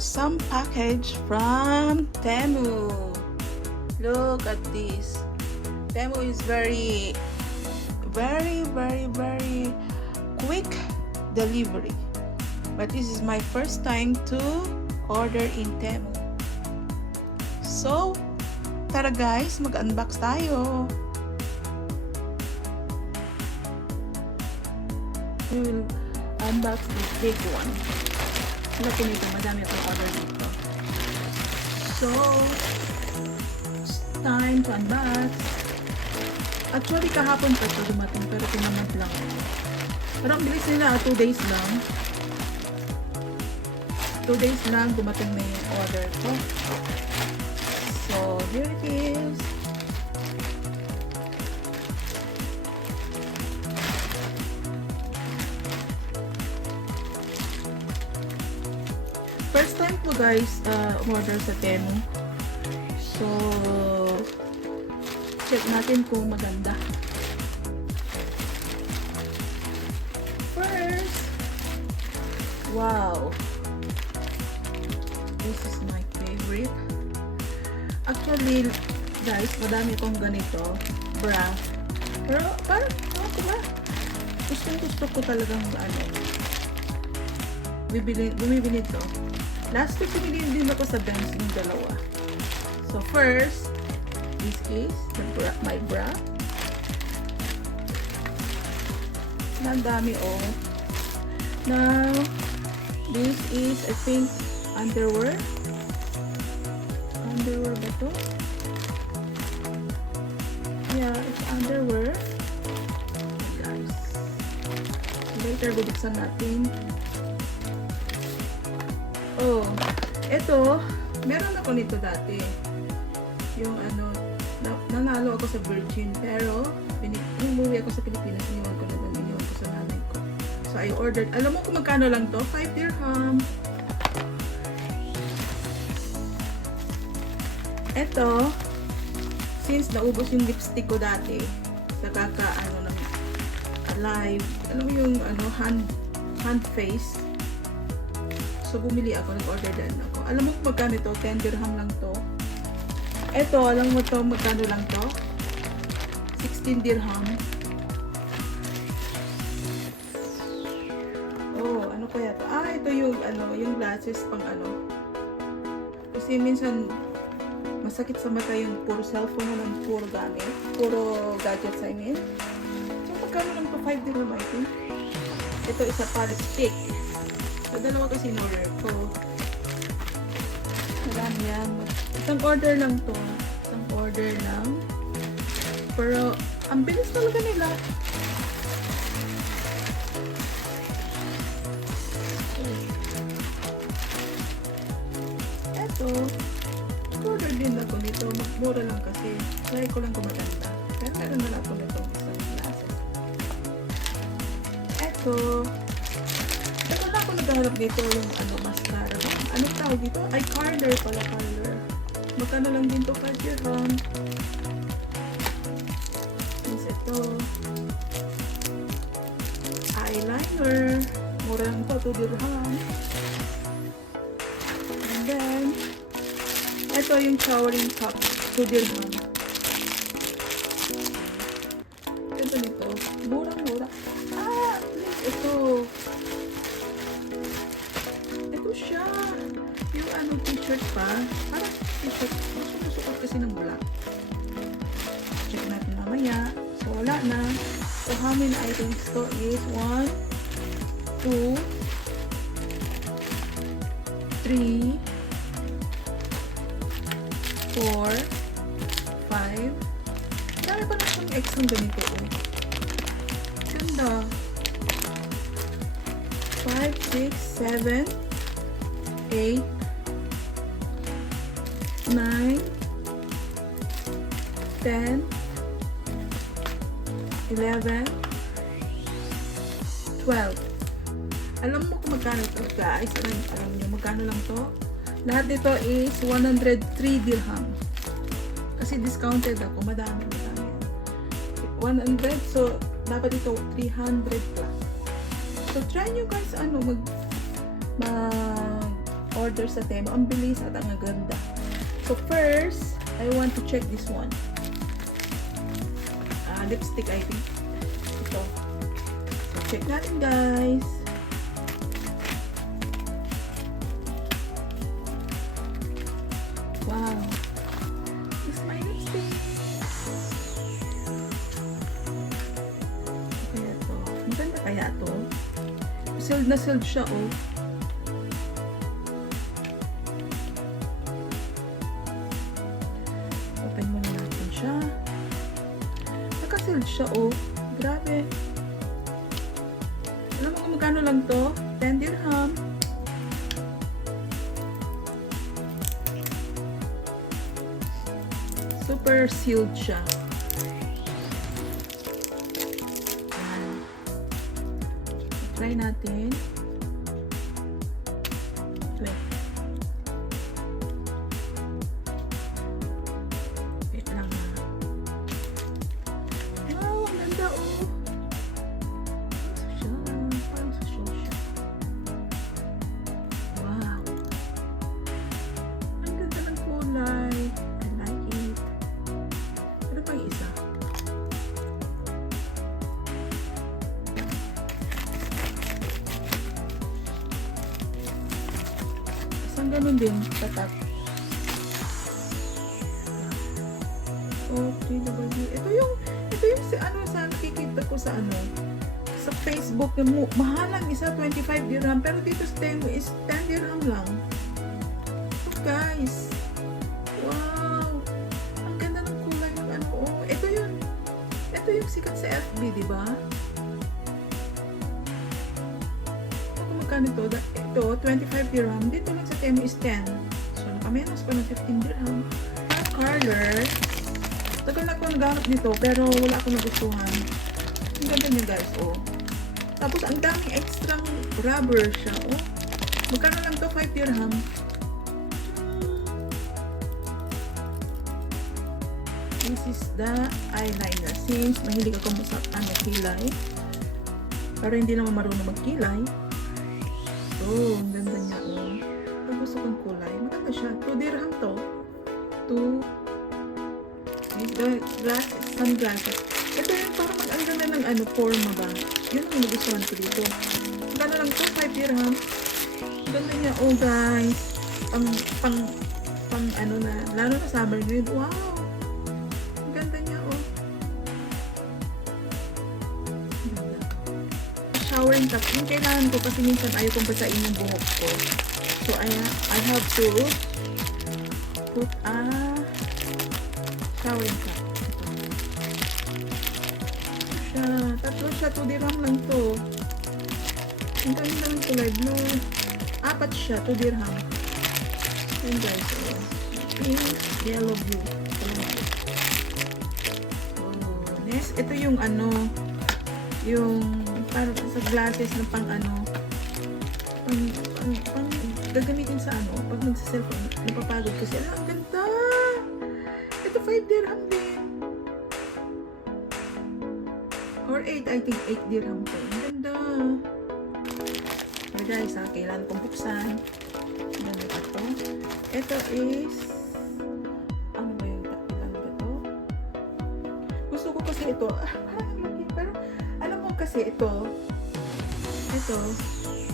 some package from Temu. Look at this. Temu is very quick delivery. But this is my first time to order in Temu. So, tara guys, mag-unbox tayo. We will unbox this big one. Laki nito, madami akong order dito. So, it's time to unbox. Actually, kahapon pa ito dumating, pero tinamad lang. Pero ang bilis nila, 2 days lang. 2 days lang, dumating na yung order ko. So, here it is. First time po guys, order sa Temu. So, check natin kung maganda. First, wow! This is my favorite. Actually, guys, madami akong ganito, bra. Pero, parang, diba? Gusto ko talagang, bumibili ito. Last week, bumili din ako sa Benz yung dalawa. So, first, this is my bra. Ang dami, oh. Now, this is, I think, underwear. Underwear ba to? Yeah, it's underwear. Guys. Later, bubuksan natin. Oh, ito, meron ako nito dati. Yung nanalo ako sa Virgin, pero umuwi ako sa Pilipinas, iniwan ko sa nanay ko. So, I ordered, alam mo kung magkano lang to? 5 dirham. Ito, since naubos yung lipstick ko dati, sa ng Alive, alam mo yung hand face. So, bumili ako, nag-order din ako. Alam mo kung magkano ito? 10 dirham lang to. Ito, alam mo to magkano lang to? 16 dirham. Oh, ano kaya to? Ah, ito yung, yung glasses pang Kasi minsan, masakit sa mata yung puro cellphone mo lang, puro gamit. Puro gadgets, I mean. So, magkano lang to? 5 dirham, I think. Ito, isa pa, lipstick. So, dalawa kasi in-order ko. Marami yan. Isang order lang to. Isang order lang. Pero, ang bilis talaga nila. Eto, order din ako nito. Mura lang kasi. Try ko lang kumaganda. Pero meron na ako nito. Isang glasses. Eto, ako naghahanap dito yung mascara. Ano tawag dito? Ay, color pala, color. Magkano lang din to? 5 dirham. Is ito. Eyeliner. Mura lang to, 2 dirham. And then, ito yung showering cup. 2 dirham. Ito nito. Murang-mura. Ah, ito. Siya. Yung t-shirt pa. Parang t-shirt. Sumusukot kasi ng black. Check natin mamaya. So, wala na. So, how many items to is 1, 2, 3, 4, 5. Dami pa na itong extra ganito. Ganda. 5, 6, 7, 8, 9, 10, 11, 12. Alam mo kung magkano ito, guys? Alam nyo, magkano lang to? Lahat nito is 103 dirham. Kasi discounted ako, madami. 100, so dapat ito 300 plus. So try nyo guys, order sa Temu. Ang bilis at ang ganda. So first, I want to check this one. Lipstick, I think. Ito. So check natin, guys. Wow. This is my lipstick. Kaya to. Maganda kaya to. Sealed na sealed siya, oh. Open muna natin siya. Naka-sealed siya, oh. Grabe. Alam mo kung magkano lang to? 10 dirham. Super sealed siya. Ayan. Try natin. Wait. Wait lang ha. Wow, ang ganda oh. Siya. Parang social siya. Wow. Ang ganda ng kulay. I like it. Ano pang isa? Isang ganun din, tatak. OTW. Ito yung ano sa nakikita ko sa ano, sa Facebook na mahalang isa 25 dirham pero dito sa Temu is 10 dirham lang. So guys, wow! Ang ganda ng kulay ng ano. Oh, ito yung sikat sa FB, di ba? Kung magkano ito? Ito, 25 dirham. Dito lang sa Temu is 10. So, nakamenos pa ng 15 dirham. Ang color, tagal na ako naghanap nito, pero wala akong nagustuhan. Ang ganda niya, guys, oh. Tapos, ang daming extra rubber siya, oh. Magkano lang to? 5 dirham. This is the eyeliner. Since mahilig ako sa kilay, pero hindi naman marunong magkilay. So, ang ganda niya, oh. Pag gusto kong kulay, maganda siya. 2 dirham to. 2 glasses, sunglasses. Ito yung parang ang ganda ng ano, forma ba? Yun ang nagustuhan ko dito. Magkano lang to? 5 dirham. Ang ganda niya, oh guys. Pang ano na, lalo na summer ngayon. Wow! Ang ganda niya, oh. Ang ganda. Showering cap. Yung kailangan ko kasi minsan ayaw kong basain yung buhok ko. So, I have to put a showering cap. Tatlo siya, 2 dirham lang to. Ang ganda ng kulay blue. 4 siya, 2 dirham. Yun guys, oh. Pink, yellow, blue. Oh, next, ito yung ano, yung parang sa glasses na pang ano, pang gagamitin sa ano, pag nagsa-cellphone, napapagod kasi. Ang ganda! Ito 5 dirham din. Or 8, I think 8 dirham to. Ang ganda. So guys, kailangan kong buksan. Ang ganda ka to. Ito is, ano ba yung ilan ba to? Gusto ko kasi ito, parang lagi, pero alam mo kasi ito,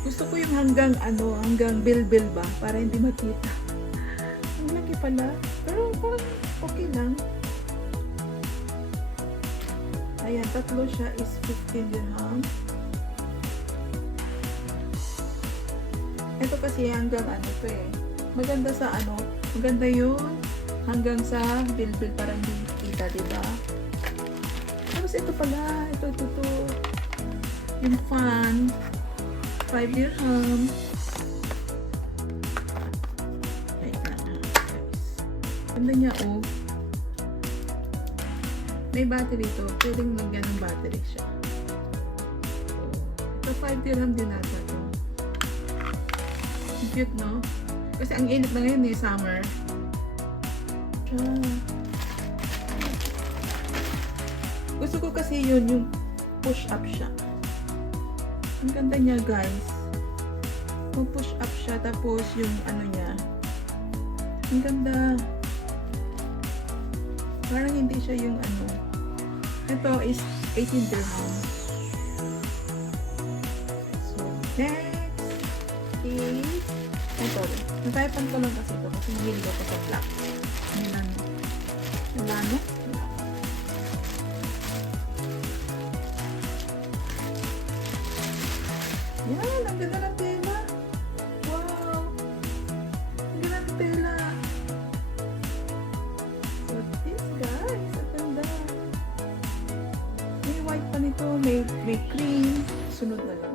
gusto ko yung hanggang bilbil ba, para hindi makita. Ang laki pala, pero parang okay lang. Ayan, tatlo siya is 15 dirham. Ito kasi hanggang ano to eh. Maganda sa ano, maganda yun hanggang sa bilbil para hindi kita, diba? Tapos ito pala, ito. Yung fan, 5 dirham. Wait lang, guys. Ganda niya, oh. May battery to. Pwedeng lagyan ng battery siya. Ito 5 dirham din nata to. Cute, no? Kasi ang init na ngayon eh, summer. Gusto ko kasi yun, yung push up siya. Ang ganda niya, guys. Mag push up siya. Tapos yung ano niya. Ang ganda. Parang hindi siya yung ano. Ito is 18 dirham. So, next is ito. Nataypan ko lang kasi ito kasi hindi ko sa black. Milano. Milano? Yan, ang ganda ng tela. Wow! Ang ganda ng tela. So this guys, ang ganda. May white pa nito, may cream. Sunod na lang.